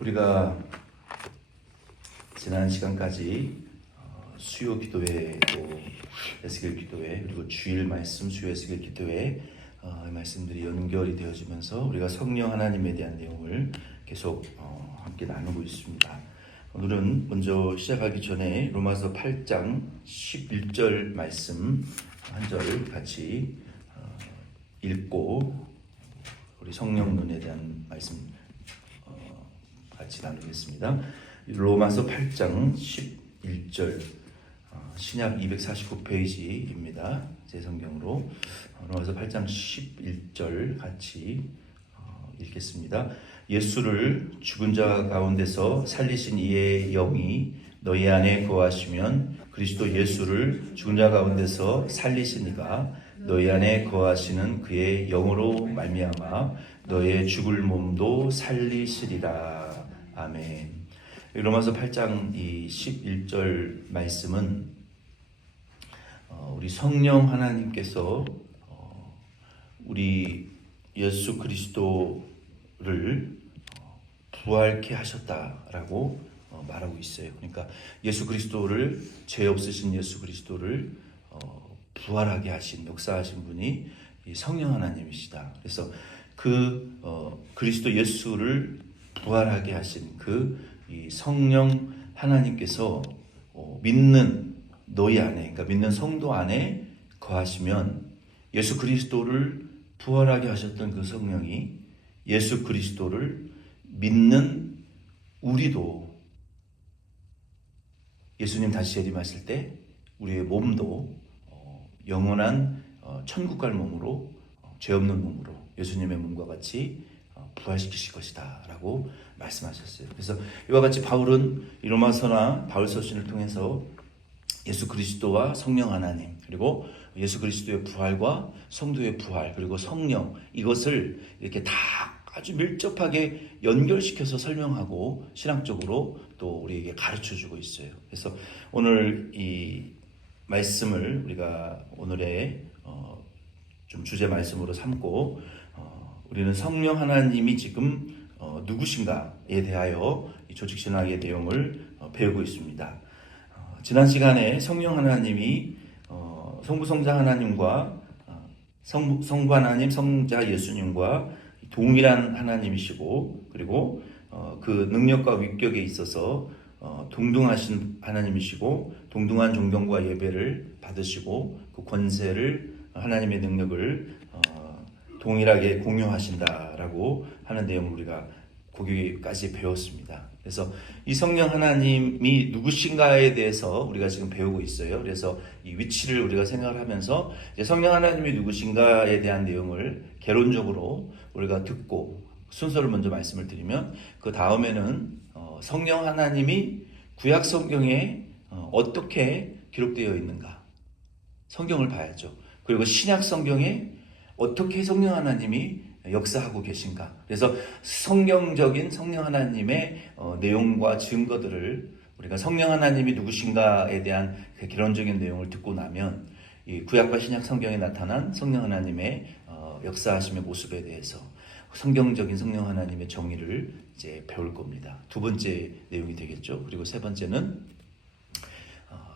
우리가 지난 시간까지 수요 기도회, 또 에스겔 기도회, 그리고 주일 말씀 수요 에스겔 기도회 이 말씀들이 연결이 되어지면서 우리가 성령 하나님에 대한 내용을 계속 함께 나누고 있습니다. 오늘은 먼저 시작하기 전에 로마서 8장 11절 말씀 한 절 같이 읽고 우리 성령론에 대한 말씀 같이 나누겠습니다. 로마서 8장 11절 신약 249페이지입니다. 제 성경으로 로마서 8장 11절 같이 읽겠습니다. 예수를 죽은 자 가운데서 살리신 이의 영이 너희 안에 거하시면 그리스도 예수를 죽은 자 가운데서 살리신 이가 너희 안에 거하시는 그의 영으로 말미암아 너의 죽을 몸도 살리시리라. 아멘. 로마서 8장 이 11절 말씀은 우리 성령 하나님께서 우리 예수 그리스도를 부활케 하셨다라고 말하고 있어요. 그러니까 예수 그리스도를, 죄 없으신 예수 그리스도를 부활하게 하신, 역사하신 분이 성령 하나님이시다. 그래서 그 그리스도 예수를 부활하게 하신 이 성령 하나님께서 믿는 너희 안에, 그러니까 믿는 성도 안에 거하시면 예수 그리스도를 부활하게 하셨던 그 성령이 예수 그리스도를 믿는 우리도 예수님 다시 재림하실 때 우리의 몸도 영원한 천국 갈 몸으로, 죄 없는 몸으로 예수님의 몸과 같이 부활시키실 것이다 라고 말씀하셨어요. 그래서 이와 같이 바울은 이 로마서나 바울 서신을 통해서 예수 그리스도와 성령 하나님, 그리고 예수 그리스도의 부활과 성도의 부활, 그리고 성령, 이것을 이렇게 다 아주 밀접하게 연결시켜서 설명하고 신학적으로 또 우리에게 가르쳐주고 있어요. 그래서 오늘 이 말씀을 우리가 오늘의 좀 주제 말씀으로 삼고 우리는 성령 하나님이 지금 누구신가에 대하여 이 조직신학의 내용을 배우고 있습니다. 지난 시간에 성령 하나님이 성부 성자 하나님과 성부 하나님, 성자 예수님과 동일한 하나님이시고, 그리고 그 능력과 위격에 있어서 동등하신 하나님이시고, 동등한 존경과 예배를 받으시고, 그 권세를, 하나님의 능력을 동일하게 공유하신다라고 하는 내용을 우리가 거기까지 배웠습니다. 그래서 이 성령 하나님이 누구신가에 대해서 우리가 지금 배우고 있어요. 그래서 이 위치를 우리가 생각을 하면서 이제 성령 하나님이 누구신가에 대한 내용을 개론적으로 우리가 듣고 순서를 먼저 말씀을 드리면, 그 다음에는 성령 하나님이 구약 성경에 어떻게 기록되어 있는가, 성경을 봐야죠. 그리고 신약 성경에 어떻게 성령 하나님이 역사하고 계신가. 그래서 성경적인 성령 하나님의 내용과 증거들을, 우리가 성령 하나님이 누구신가에 대한 그 개론적인 내용을 듣고 나면 이 구약과 신약 성경에 나타난 성령 하나님의 역사하심의 모습에 대해서 성경적인 성령 하나님의 정의를 이제 배울 겁니다. 두 번째 내용이 되겠죠. 그리고 세 번째는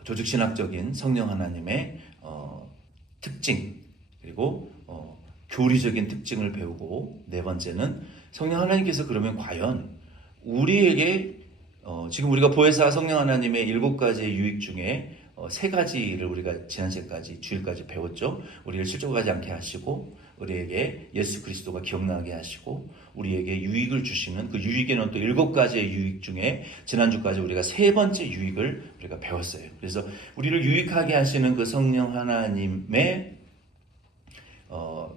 조직신학적인 성령 하나님의 특징, 그리고 교리적인 특징을 배우고, 네 번째는 성령 하나님께서 그러면 과연 우리에게 지금 우리가 보혜사 성령 하나님의 7가지의 유익 중에 3가지를 우리가 지난 시간까지, 주일까지 배웠죠. 우리를 실족하지 않게 하시고, 우리에게 예수 그리스도가 기억나게 하시고, 우리에게 유익을 주시는 그 유익에는 또 7가지의 유익 중에 지난주까지 우리가 3번째 유익을 우리가 배웠어요. 그래서 우리를 유익하게 하시는 그 성령 하나님의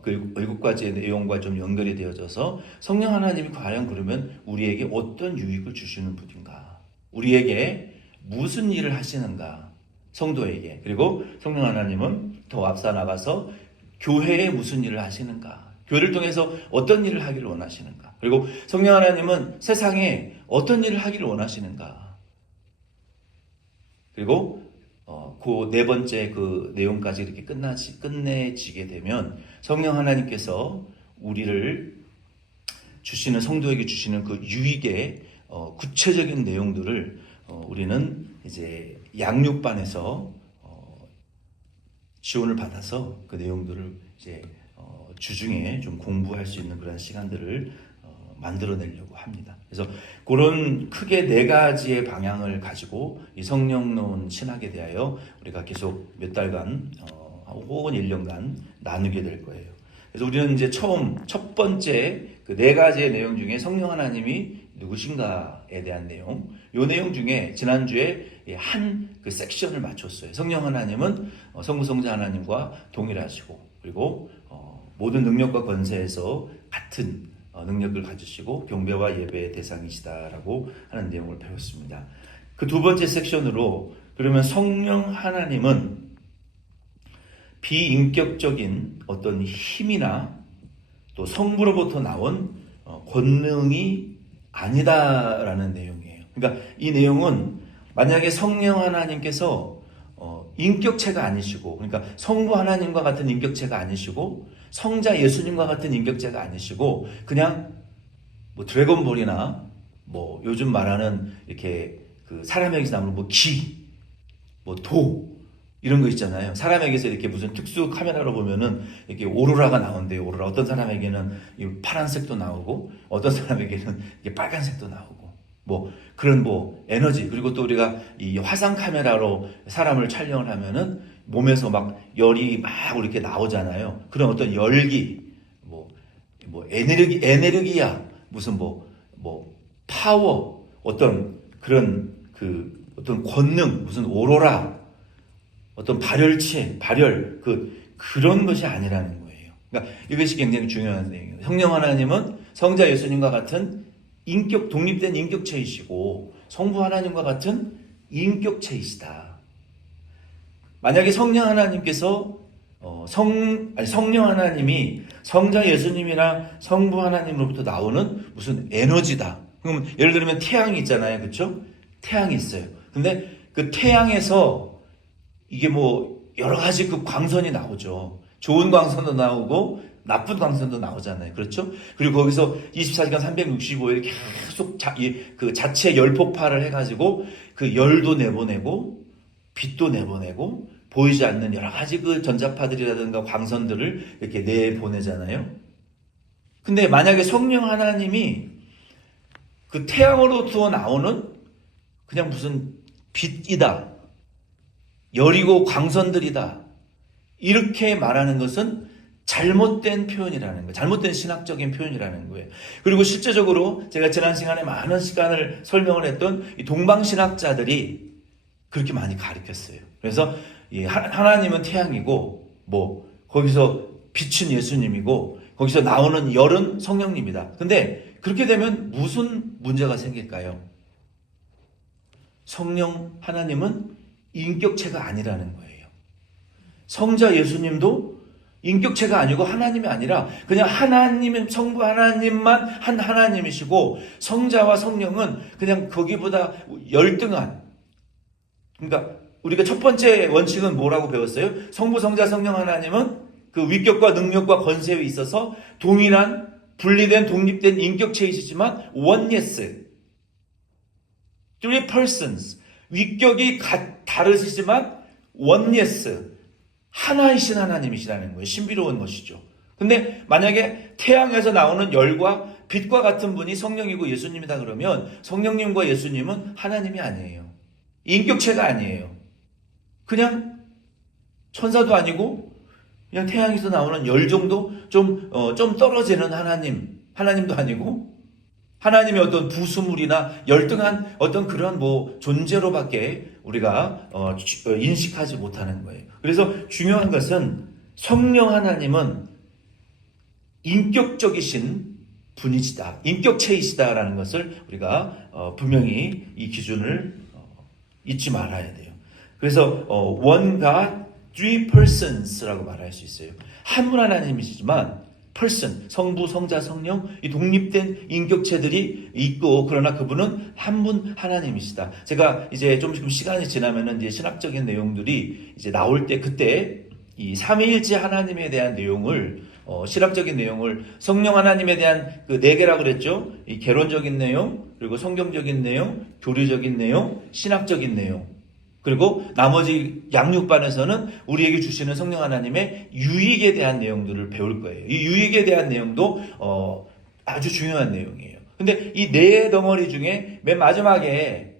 그 7가지의 내용과 좀 연결이 되어져서 성령 하나님이 과연 그러면 우리에게 어떤 유익을 주시는 분인가, 우리에게 무슨 일을 하시는가, 성도에게, 그리고 성령 하나님은 더 앞서 나가서 교회에 무슨 일을 하시는가, 교회를 통해서 어떤 일을 하기를 원하시는가, 그리고 성령 하나님은 세상에 어떤 일을 하기를 원하시는가, 그리고 그 네 번째 그 내용까지 이렇게 끝내지게 되면 성령 하나님께서 우리를 주시는, 성도에게 주시는 그 유익의 구체적인 내용들을 우리는 이제 양육반에서 지원을 받아서 그 내용들을 이제 주중에 좀 공부할 수 있는 그런 시간들을 만들어내려고 합니다. 그래서 그런 크게 4가지의 방향을 가지고 이 성령론 신학에 대하여 우리가 계속 몇 달간 혹은 1년간 나누게 될 거예요. 그래서 우리는 이제 첫 번째 그 4가지의 내용 중에 성령 하나님이 누구신가에 대한 내용, 이 내용 중에 지난주에 한 그 섹션을 맞췄어요. 성령 하나님은 성부 성자 하나님과 동일하시고, 그리고 모든 능력과 권세에서 같은 능력을 가지시고 경배와 예배의 대상이시다라고 하는 내용을 배웠습니다. 그 2번째 섹션으로 그러면 성령 하나님은 비인격적인 어떤 힘이나 또 성부로부터 나온 권능이 아니다라는 내용이에요. 그러니까 이 내용은 만약에 성령 하나님께서 인격체가 아니시고, 그러니까 성부 하나님과 같은 인격체가 아니시고 성자 예수님과 같은 인격체가 아니시고 그냥 뭐 드래곤볼이나 뭐 요즘 말하는 이렇게 그 사람에게서 나오는 뭐 기, 뭐 도 이런 거 있잖아요. 사람에게서 이렇게 무슨 특수 카메라로 보면은 이렇게 오로라가 나온대요. 오로라. 어떤 사람에게는 이 파란색도 나오고 어떤 사람에게는 이게 빨간색도 나오고 뭐 그런 뭐 에너지, 그리고 또 우리가 이 화상 카메라로 사람을 촬영을 하면은 몸에서 막 열이 막 이렇게 나오잖아요. 그런 어떤 열기, 뭐 에너기야, 무슨 뭐 파워, 어떤 그런 그 어떤 권능, 무슨 오로라, 어떤 발열, 그런 것이 아니라는 거예요. 그러니까 이것이 굉장히 중요한 내용이에요. 성령 하나님은 성자 예수님과 같은 독립된 인격체이시고 성부 하나님과 같은 인격체이시다. 만약에 성령 하나님께서 성령 하나님이 성자 예수님이나 성부 하나님으로부터 나오는 무슨 에너지다. 그러면 예를 들면 태양이 있잖아요, 그렇죠? 태양이 있어요. 근데 그 태양에서 이게 뭐 여러 가지 그 광선이 나오죠. 좋은 광선도 나오고 나쁜 광선도 나오잖아요. 그렇죠? 그리고 거기서 24시간 365일 계속 그 자체 열폭발을 해가지고 그 열도 내보내고 빛도 내보내고 보이지 않는 여러 가지 그 전자파들이라든가 광선들을 이렇게 내보내잖아요. 근데 만약에 성령 하나님이 그 태양으로부터 나오는 그냥 무슨 빛이다, 열이고 광선들이다, 이렇게 말하는 것은 잘못된 표현이라는 거예요. 잘못된 신학적인 표현이라는 거예요. 그리고 실제적으로 제가 지난 시간에 많은 시간을 설명을 했던 이 동방신학자들이 그렇게 많이 가르쳤어요. 그래서 하나님은 태양이고 뭐 거기서 빛은 예수님이고 거기서 나오는 열은 성령님이다. 근데 그렇게 되면 무슨 문제가 생길까요? 성령 하나님은 인격체가 아니라는 거예요. 성자 예수님도 인격체가 아니고 하나님이 아니라 그냥 하나님, 성부 하나님만 한 하나님이시고 성자와 성령은 그냥 거기보다 열등한, 그러니까 우리가 첫 번째 원칙은 뭐라고 배웠어요? 성부, 성자, 성령 하나님은 그 위격과 능력과 권세에 있어서 동일한 분리된 독립된 인격체이시지만 oneness, three persons, 위격이 다르시지만 oneness, 하나이신 하나님이시라는 거예요. 신비로운 것이죠. 근데 만약에 태양에서 나오는 열과 빛과 같은 분이 성령이고 예수님이다 그러면 성령님과 예수님은 하나님이 아니에요. 인격체가 아니에요. 그냥 천사도 아니고 그냥 태양에서 나오는 열 정도 좀 떨어지는 하나님도 아니고 하나님의 어떤 부수물이나 열등한 어떤 그런 뭐 존재로밖에 우리가 인식하지 못하는 거예요. 그래서 중요한 것은 성령 하나님은 인격적이신 분이시다, 인격체이시다라는 것을 우리가 분명히 이 기준을 잊지 말아야 돼요. 그래서 one God, three persons라고 말할 수 있어요. 한 분 하나님이시지만 person, 성부, 성자, 성령, 이 독립된 인격체들이 있고, 그러나 그분은 한 분 하나님이시다. 제가 이제 좀 시간이 지나면은 이제 신학적인 내용들이 이제 나올 때 그때 이 삼위일체 하나님에 대한 내용을 신학적인 내용을 성령 하나님에 대한 그 네 개라고 그랬죠. 이 개론적인 내용, 그리고 성경적인 내용, 교리적인 내용, 신학적인 내용. 그리고 나머지 양육반에서는 우리에게 주시는 성령 하나님의 유익에 대한 내용들을 배울 거예요. 이 유익에 대한 내용도 아주 중요한 내용이에요. 근데 이 네 덩어리 중에 맨 마지막에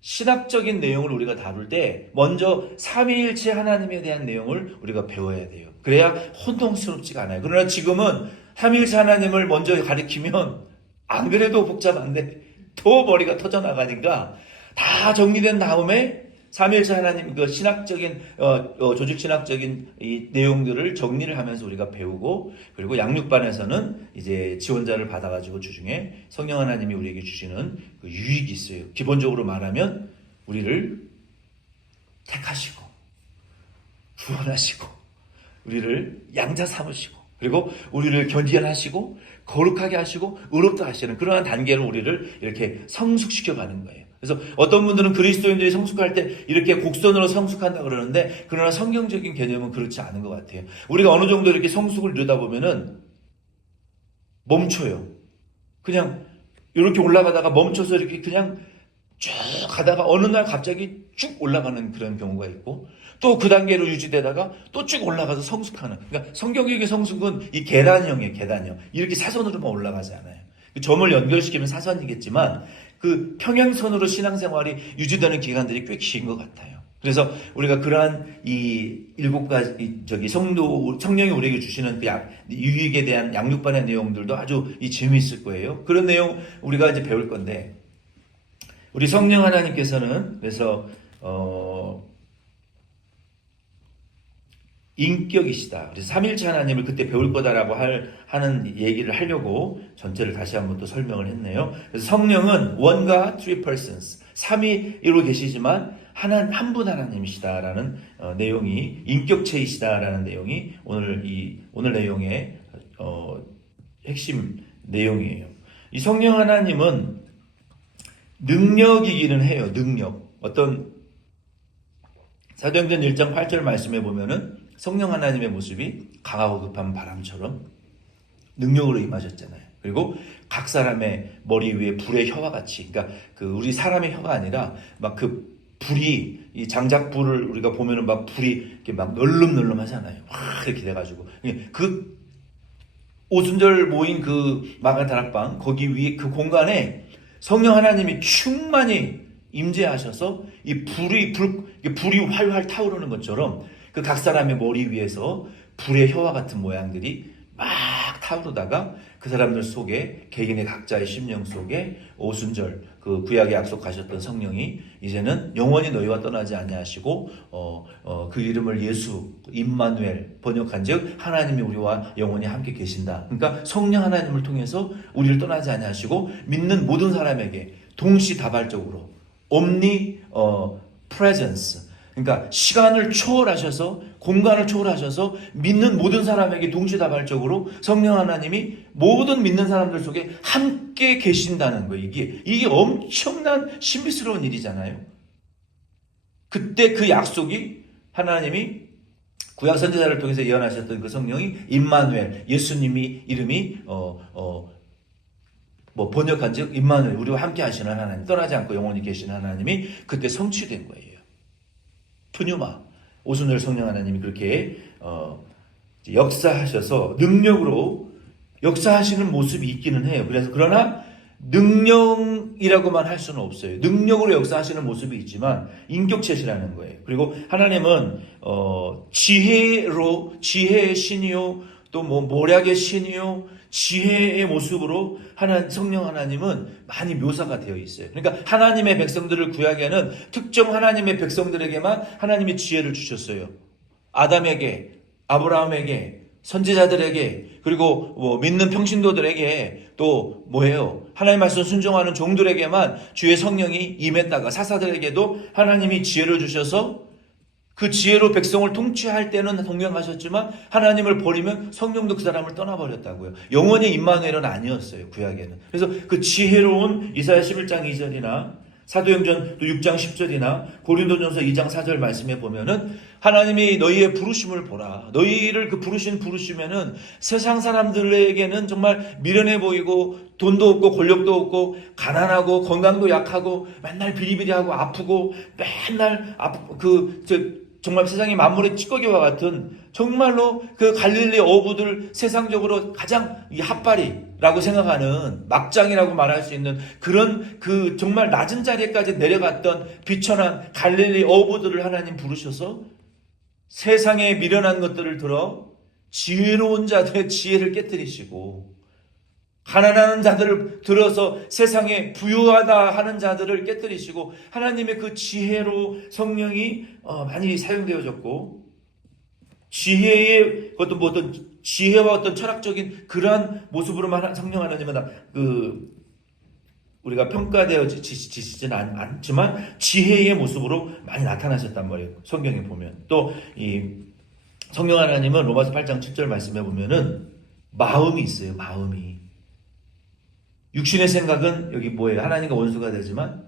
신학적인 내용을 우리가 다룰 때 먼저 삼위일체 하나님에 대한 내용을 우리가 배워야 돼요. 그래야 혼동스럽지가 않아요. 그러나 지금은 삼위일체 하나님을 먼저 가리키면 안 그래도 복잡한데 더 머리가 터져나가니까 다 정리된 다음에 삼위일체 하나님 그 신학적인 조직 신학적인 이 내용들을 정리를 하면서 우리가 배우고, 그리고 양육반에서는 이제 지원자를 받아가지고 주중에 성령 하나님이 우리에게 주시는 그 유익이 있어요. 기본적으로 말하면 우리를 택하시고 구원하시고 우리를 양자 삼으시고 그리고 우리를 견디하시고 거룩하게 하시고 의롭다 하시는 그러한 단계로 우리를 이렇게 성숙시켜 가는 거예요. 그래서 어떤 분들은 그리스도인들이 성숙할 때 이렇게 곡선으로 성숙한다 그러는데, 그러나 성경적인 개념은 그렇지 않은 것 같아요. 우리가 어느 정도 이렇게 성숙을 이루다 보면은 멈춰요. 그냥 이렇게 올라가다가 멈춰서 이렇게 그냥 쭉 가다가 어느 날 갑자기 쭉 올라가는 그런 경우가 있고, 또 그 단계로 유지되다가 또 쭉 올라가서 성숙하는. 그러니까 성경적인 성숙은 이 계단형이에요, 계단형. 이렇게 사선으로만 올라가지 않아요. 점을 연결시키면 사선이겠지만 그 평행선으로 신앙생활이 유지되는 기간들이 꽤 긴 것 같아요. 그래서 우리가 그러한 이 7가지 성령이 우리에게 주시는 그 유익에 대한 양육반의 내용들도 아주 재미있을 거예요. 그런 내용 우리가 이제 배울 건데, 우리 성령 하나님께서는 그래서 인격이시다. 그래서 삼일체 하나님을 그때 배울 거다라고 하는 얘기를 하려고 전체를 다시 한번 또 설명을 했네요. 그래서 성령은 원과 three persons, 삼위로 계시지만 한 분 하나님이시다라는 내용이, 인격체이시다라는 내용이 오늘 내용의 핵심 내용이에요. 이 성령 하나님은 능력이기는 해요. 능력. 어떤 사도행전 1장 8절 말씀에 보면은 성령 하나님의 모습이 강하고 급한 바람처럼 능력으로 임하셨잖아요. 그리고 각 사람의 머리 위에 불의 혀와 같이, 그러니까 그 우리 사람의 혀가 아니라 막 그 불이, 이 장작불을 우리가 보면은 막 불이 이렇게 막 널름널름 하잖아요. 막 이렇게 돼가지고 그 오순절 모인 그 마가다락방 거기 위에 그 공간에 성령 하나님이 충만히 임재하셔서 이 불이 활활 타오르는 것처럼 그 각 사람의 머리 위에서 불의 혀와 같은 모양들이 막 타오르다가 그 사람들 속에, 개인의 각자의 심령 속에 오순절 그 구약에 약속하셨던 성령이 이제는 영원히 너희와 떠나지 아니하시고 그 이름을 예수 임마누엘 번역한즉 하나님이 우리와 영원히 함께 계신다. 그러니까 성령 하나님을 통해서 우리를 떠나지 아니하시고 믿는 모든 사람에게 동시다발적으로 omni presence, 그러니까 시간을 초월하셔서 공간을 초월하셔서 믿는 모든 사람에게 동시다발적으로 성령 하나님이 모든 믿는 사람들 속에 함께 계신다는 거예요. 이게 엄청난 신비스러운 일이잖아요. 그때 그 약속이 하나님이 구약 선지자를 통해서 예언하셨던 그 성령이 임마누엘, 예수님이 이름이 번역한즉 임마누엘, 우리와 함께 하시는 하나님, 떠나지 않고 영원히 계시는 하나님이 그때 성취된 거예요. 푸뉴마, 오순절 성령 하나님이 그렇게 역사하셔서 능력으로 역사하시는 모습이 있기는 해요. 그래서 그러나 능력이라고만 할 수는 없어요. 능력으로 역사하시는 모습이 있지만 인격체시라는 거예요. 그리고 하나님은 지혜의 신이요, 또 모략의 신이요, 지혜의 모습으로 성령 하나님은 많이 묘사가 되어 있어요. 그러니까 하나님의 백성들을 구약에는 특정 하나님의 백성들에게만 하나님이 지혜를 주셨어요. 아담에게, 아브라함에게, 선지자들에게, 그리고 믿는 평신도들에게, 또 하나님 말씀 순종하는 종들에게만 주의 성령이 임했다가 사사들에게도 하나님이 지혜를 주셔서 그 지혜로 백성을 통치할 때는 동경하셨지만 하나님을 버리면 성령도 그 사람을 떠나버렸다고요. 영원히 임마누엘은 아니었어요, 구약에는. 그래서 그 지혜로운 이사야 11장 2절이나 사도행전 또 6장 10절이나 고린도전서 2장 4절 말씀에 보면은 하나님이 너희의 부르심을 보라. 너희를 그 부르시면은 세상 사람들에게는 정말 미련해 보이고 돈도 없고 권력도 없고 가난하고 건강도 약하고 맨날 비리비리하고 아프고 맨날 정말 세상의 만물의 찌꺼기와 같은 정말로 그 갈릴리 어부들 세상적으로 가장 이 핫바리라고 생각하는 막장이라고 말할 수 있는 그런 그 정말 낮은 자리에까지 내려갔던 비천한 갈릴리 어부들을 하나님 부르셔서 세상에 미련한 것들을 들어 지혜로운 자들의 지혜를 깨뜨리시고 가난한 자들을 들어서 세상에 부유하다 하는 자들을 깨뜨리시고 하나님의 그 지혜로 성령이 많이 사용되어졌고 지혜의 어떤 지혜와 어떤 철학적인 그러한 모습으로만 성령 하나님은 우리가 평가되어지지는 않지만 지혜의 모습으로 많이 나타나셨단 말이에요. 성경에 보면 또 이 성령 하나님은 로마서 8장 7절 말씀에 보면은 마음이 있어요. 마음이 육신의 생각은 여기 뭐예요? 하나님과 원수가 되지만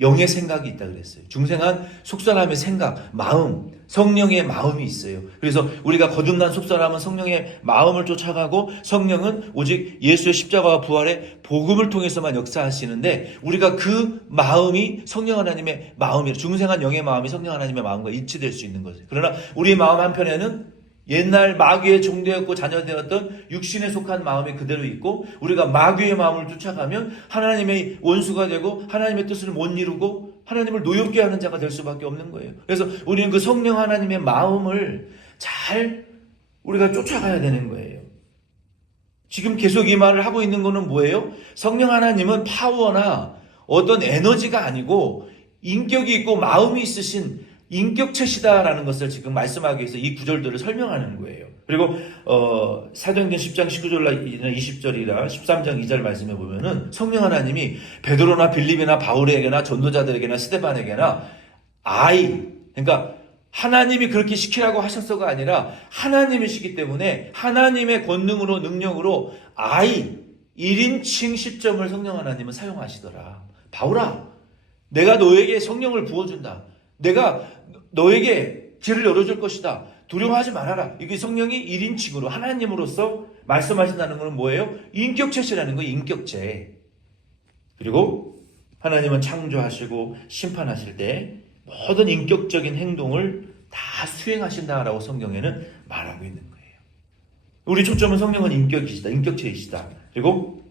영의 생각이 있다 그랬어요. 중생한 속사람의 생각, 마음, 성령의 마음이 있어요. 그래서 우리가 거듭난 속사람은 성령의 마음을 쫓아가고 성령은 오직 예수의 십자가와 부활의 복음을 통해서만 역사하시는데 우리가 그 마음이 성령 하나님의 마음이라 중생한 영의 마음이 성령 하나님의 마음과 일치될 수 있는 거죠. 그러나 우리 마음 한편에는 옛날 마귀의 종되었고 자녀되었던 육신에 속한 마음이 그대로 있고 우리가 마귀의 마음을 쫓아가면 하나님의 원수가 되고 하나님의 뜻을 못 이루고 하나님을 노엽게 하는 자가 될 수밖에 없는 거예요. 그래서 우리는 그 성령 하나님의 마음을 잘 우리가 쫓아가야 되는 거예요. 지금 계속 이 말을 하고 있는 거는 뭐예요? 성령 하나님은 파워나 어떤 에너지가 아니고 인격이 있고 마음이 있으신 인격체시다라는 것을 지금 말씀하기 위해서 이 구절들을 설명하는 거예요. 그리고 사도행전 10장 19절이나 20절이나 13장 2절 말씀해 보면은 성령 하나님이 베드로나 빌립이나 바울에게나 전도자들에게나 스데반에게나 그러니까 하나님이 그렇게 시키라고 하셨어가 아니라 하나님이시기 때문에 하나님의 권능으로 능력으로 1인칭 시점을 성령 하나님은 사용하시더라. 바울아, 내가 너에게 성령을 부어준다. 내가 너에게 길을 열어줄 것이다. 두려워하지 말아라. 이게 성령이 1인칭으로 하나님으로서 말씀하신다는 것은 뭐예요? 인격체시라는 거예요. 인격체. 그리고 하나님은 창조하시고 심판하실 때 모든 인격적인 행동을 다 수행하신다라고 성경에는 말하고 있는 거예요. 우리 초점은 성령은 인격이시다. 인격체이시다. 그리고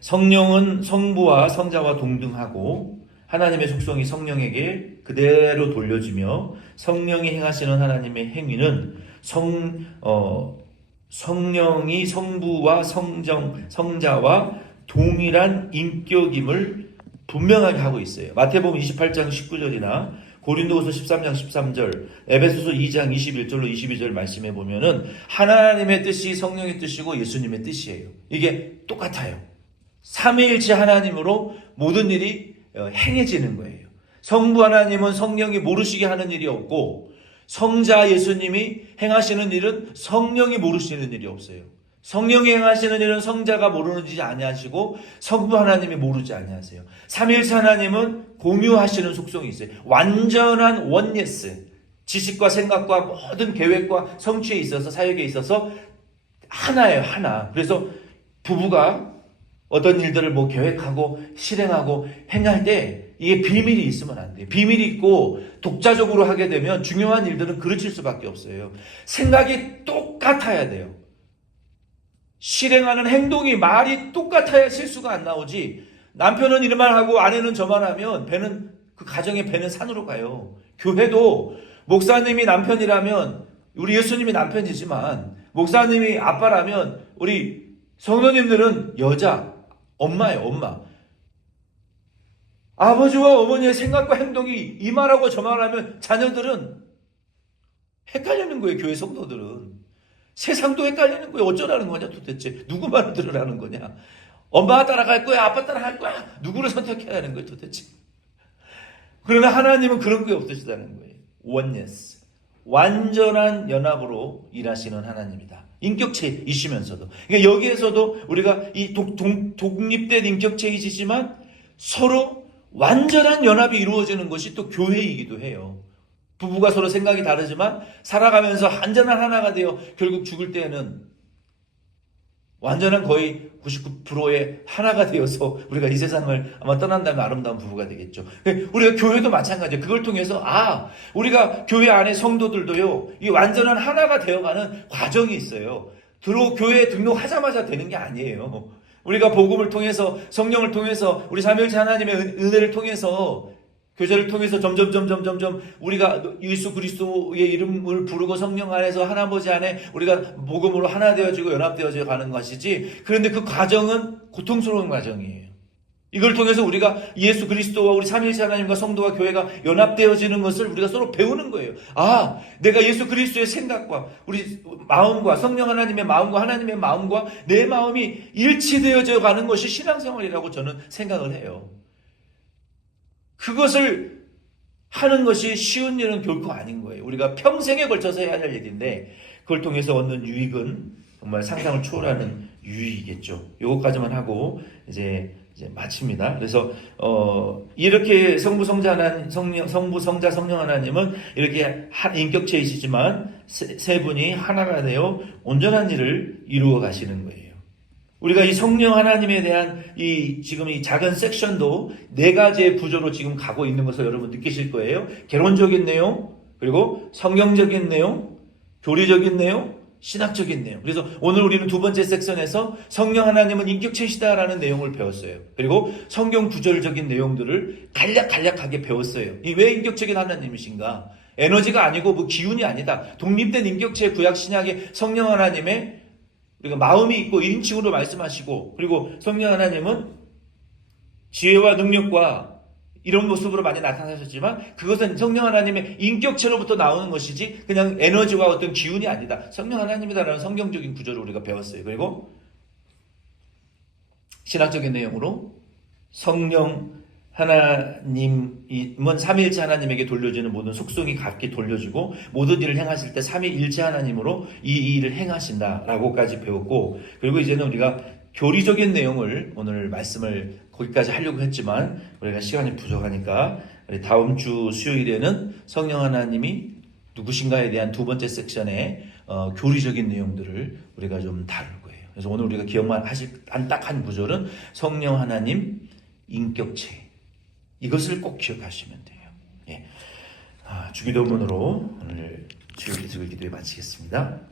성령은 성부와 성자와 동등하고 하나님의 속성이 성령에게 그대로 돌려지며 성령이 행하시는 하나님의 행위는 성령이 성부와 성자와 동일한 인격임을 분명하게 하고 있어요. 마태복음 28장 19절이나 고린도후서 13장 13절, 에베소서 2장 21절로 22절 말씀해 보면은 하나님의 뜻이 성령의 뜻이고 예수님의 뜻이에요. 이게 똑같아요. 삼위일체 하나님으로 모든 일이 행해지는 거예요. 성부 하나님은 성령이 모르시게 하는 일이 없고 성자 예수님이 행하시는 일은 성령이 모르시는 일이 없어요. 성령이 행하시는 일은 성자가 모르지 아니하시고 성부 하나님이 모르지 아니하세요. 삼위일체 하나님은 공유하시는 속성이 있어요. 완전한 원예스, 지식과 생각과 모든 계획과 성취에 있어서 사역에 있어서 하나예요. 하나. 그래서 부부가 어떤 일들을 계획하고 실행하고 행할 때 이게 비밀이 있으면 안 돼요. 비밀이 있고 독자적으로 하게 되면 중요한 일들은 그르칠 수밖에 없어요. 생각이 똑같아야 돼요. 실행하는 행동이 말이 똑같아야 실수가 안 나오지. 남편은 이만 하고 아내는 저만 하면 그 가정의 배는 산으로 가요. 교회도 목사님이 남편이라면 우리 예수님이 남편이지만 목사님이 아빠라면 우리 성도님들은 엄마예요, 엄마. 아버지와 어머니의 생각과 행동이 이말하고 저말하면 자녀들은 헷갈리는 거예요, 교회 성도들은. 세상도 헷갈리는 거예요. 어쩌라는 거냐, 도대체. 누구 말을 들으라는 거냐. 엄마가 따라갈 거야, 아빠 따라갈 거야. 누구를 선택해야 하는 거예요, 도대체. 그러나 하나님은 그런 게 없으시다는 거예요. 원예스. 완전한 연합으로 일하시는 하나님이다. 인격체이시면서도. 그러니까 여기에서도 우리가 이 독립된 인격체이시지만 서로 완전한 연합이 이루어지는 것이 또 교회이기도 해요. 부부가 서로 생각이 다르지만 살아가면서 완전한 하나가 되어 결국 죽을 때에는 완전한 거의 99%의 하나가 되어서 우리가 이 세상을 아마 떠난다면 아름다운 부부가 되겠죠. 우리가 교회도 마찬가지예요. 그걸 통해서 우리가 교회 안에 성도들도요, 이 완전한 하나가 되어가는 과정이 있어요. 교회에 등록하자마자 되는 게 아니에요. 우리가 복음을 통해서, 성령을 통해서, 우리 삼위일체 하나님의 은혜를 통해서, 교제를 통해서 점점 우리가 예수 그리스도의 이름을 부르고 성령 안에서 하나님 안에 우리가 복음으로 하나 되어지고 연합되어져 가는 것이지, 그런데 그 과정은 고통스러운 과정이에요. 이걸 통해서 우리가 예수 그리스도와 우리 삼위일체 하나님과 성도와 교회가 연합되어지는 것을 우리가 서로 배우는 거예요. 내가 예수 그리스도의 생각과 우리 마음과 성령 하나님의 마음과 하나님의 마음과 내 마음이 일치되어져 가는 것이 신앙생활이라고 저는 생각을 해요. 그것을 하는 것이 쉬운 일은 결코 아닌 거예요. 우리가 평생에 걸쳐서 해야 할 일인데 그걸 통해서 얻는 유익은 정말 상상을 초월하는 유익이겠죠. 이것까지만 하고 이제 마칩니다. 그래서 이렇게 성부 성자 성령 하나님은 이렇게 인격체이시지만 세 분이 하나가 되어 온전한 일을 이루어 가시는 거예요. 우리가 이 성령 하나님에 대한 지금 이 작은 섹션도 네 가지의 구조로 지금 가고 있는 것을 여러분 느끼실 거예요. 개론적인 내용, 그리고 성경적인 내용, 교리적인 내용, 신학적인 내용. 그래서 오늘 우리는 두 번째 섹션에서 성령 하나님은 인격체시다라는 내용을 배웠어요. 그리고 성경 구절적인 내용들을 간략하게 배웠어요. 왜 인격적인 하나님이신가? 에너지가 아니고 기운이 아니다. 독립된 인격체 구약 신약의 성령 하나님의 우리가 마음이 있고 1인칭으로 말씀하시고, 그리고 성령 하나님은 지혜와 능력과 이런 모습으로 많이 나타나셨지만 그것은 성령 하나님의 인격체로부터 나오는 것이지 그냥 에너지와 어떤 기운이 아니다. 성령 하나님이다라는 성경적인 구조를 우리가 배웠어요. 그리고 신학적인 내용으로 성령 하나님은 삼위일체 하나님에게 돌려지는 모든 속성이 각기 돌려지고 모든 일을 행하실 때 삼위일체 하나님으로 이 일을 행하신다라고까지 배웠고, 그리고 이제는 우리가 교리적인 내용을 오늘 말씀을 거기까지 하려고 했지만 우리가 시간이 부족하니까 다음 주 수요일에는 성령 하나님이 누구신가에 대한 두 번째 섹션의 교리적인 내용들을 우리가 좀 다룰 거예요. 그래서 오늘 우리가 기억만 하실 한 구절은 성령 하나님 인격체, 이것을 꼭 기억하시면 돼요. 예. 주기도문으로 오늘 주일 기도회 마치겠습니다.